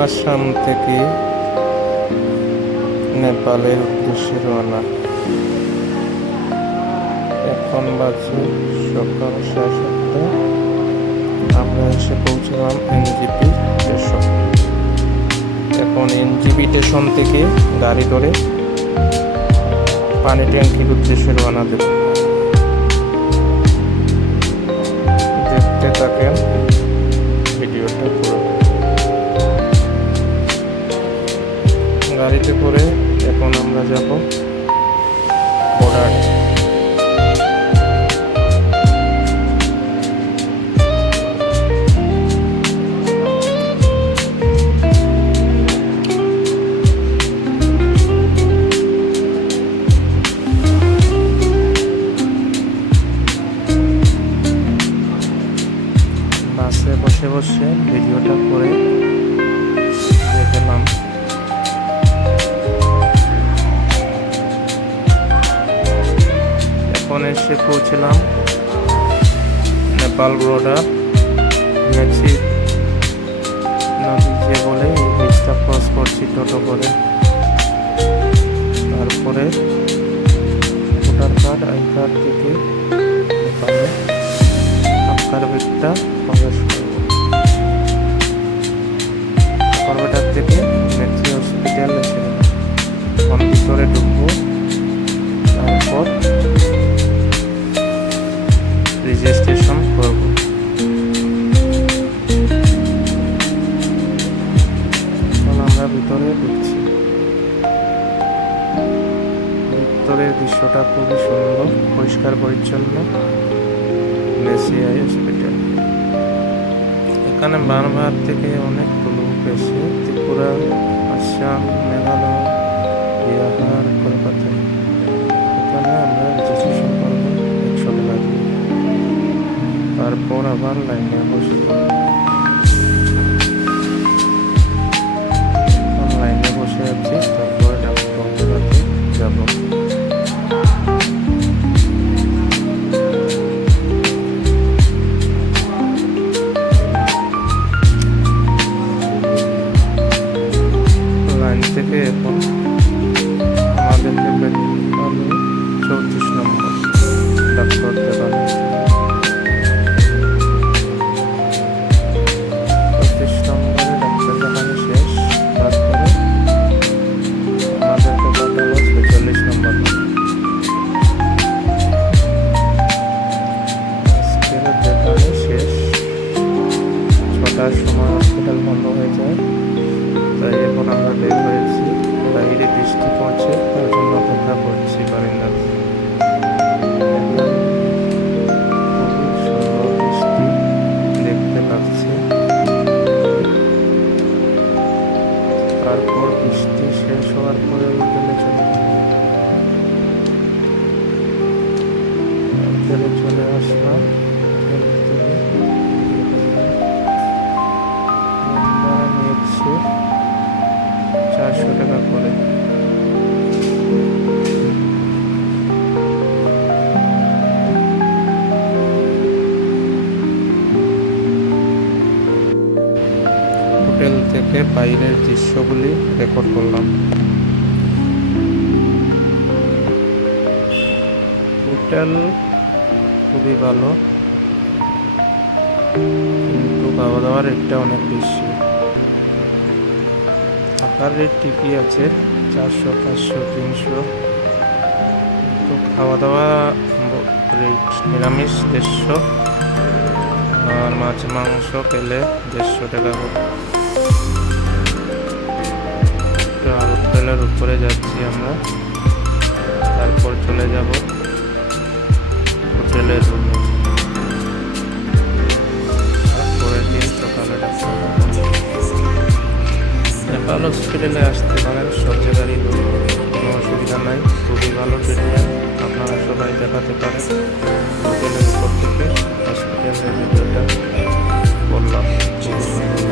আসাম থেকে নেপালের উদ্দেশ্যে রওনা। এখন বাজে সকাল 7:30। আমরা এসে পৌঁছলাম এনজিপি স্টেশন। এখন এনজিপি স্টেশন থেকে গাড়ি ধরে পানি ট্যাঙ্কির উদ্দেশ্যে রওনা দেব। দেখতে থাকেন ভিডিওটা পুরো। গাড়িতে করে এখন আমরা যাব বর্ডার। বাসে বসে বসে ভিডিওটা করে দেখলাম। এখন এসে পৌঁছলাম নেপাল বর্ডার। মেচি নদী যে বলে এই ব্রিজটা ক্রস করছি টোটো করে। তারপরে ভোটার কার্ড, আই কার্ড থেকে নেপালে আপনার ব্রিজটা প্রবেশ করব। করবেটার থেকে মেচি হসপিটাল এসে এখন ভিতরে ঢুকবো। তারপর রেজিস্ট্রেশন করব। এখন আমরা ভিতরে ঢুকছি। ভিতরের দৃশ্যটা খুবই সুন্দর, পরিষ্কার পরিচ্ছন্ন। Messi eye hospital. এখানে বারবার থেকে অনেক লোক এসে ত্রিপুরা, আসাম, মেঘালয়, বিহার, কলকাতা। এখানে আমরা রেজিস্ট্রেশন করবো 100 টাকা দিয়ে। তারপর আবার লাইনে বসে পড়ব। এখন লাইনে বসে আছি। তারপরে ডাক্তার দেখাতে যাব। লাইন থেকে এখন আমাদেরকে পেতে হবে 34 নম্বর ডাক্তার দেখানো। 34 নম্বরে ডাক্তার দেখানো শেষ। তারপরে আমাদেরকে পাঠালো 46 নম্বর। আজকের দেখানো শেষ। 6টার সময় হসপিটাল বন্ধ হয়ে যায়। তাই এখন আমরা বের হয়েছি। বাইরে বৃষ্টি পড়ছে, তার জন্য অপেক্ষা করছি বারিন্দাতে। খুবই সুন্দর বৃষ্টি দেখতে পাচ্ছি। তারপর বৃষ্টি শেষ হওয়ার পরে হোটেলে চলে আসলাম। হোটেল থেকে ভাড়া নিয়েছে 400 টাকা করে। হোটেল থেকে বাইরের দৃশ্যগুলি রেকর্ড করলাম। হোটেল খুবই ভালো, কিন্তু খাওয়া দাওয়ার রেটটা অনেক বেশি। থাকার রেট ঠিকই আছে 400, 500, 300, কিন্তু খাওয়া দাওয়া রেট নিরামিষ 150 আর মাছ মাংস পেলে 150 টাকা করে। হোটেলের উপরে যাচ্ছি আমরা। তারপর চলে যাব হোটেলের রুমে। পরের দিন সকালে ডাক্তার নেপাল হসপিটালে আসতে পারেন। সব জায়গারই কোনো অসুবিধা নাই। খুবই ভালো ট্রিটমেন্ট, আপনারা সবাই দেখাতে পারেন। হোটেলের উপর থেকে হসপিটালের ভিতরটা বললাম খুবই সুন্দর।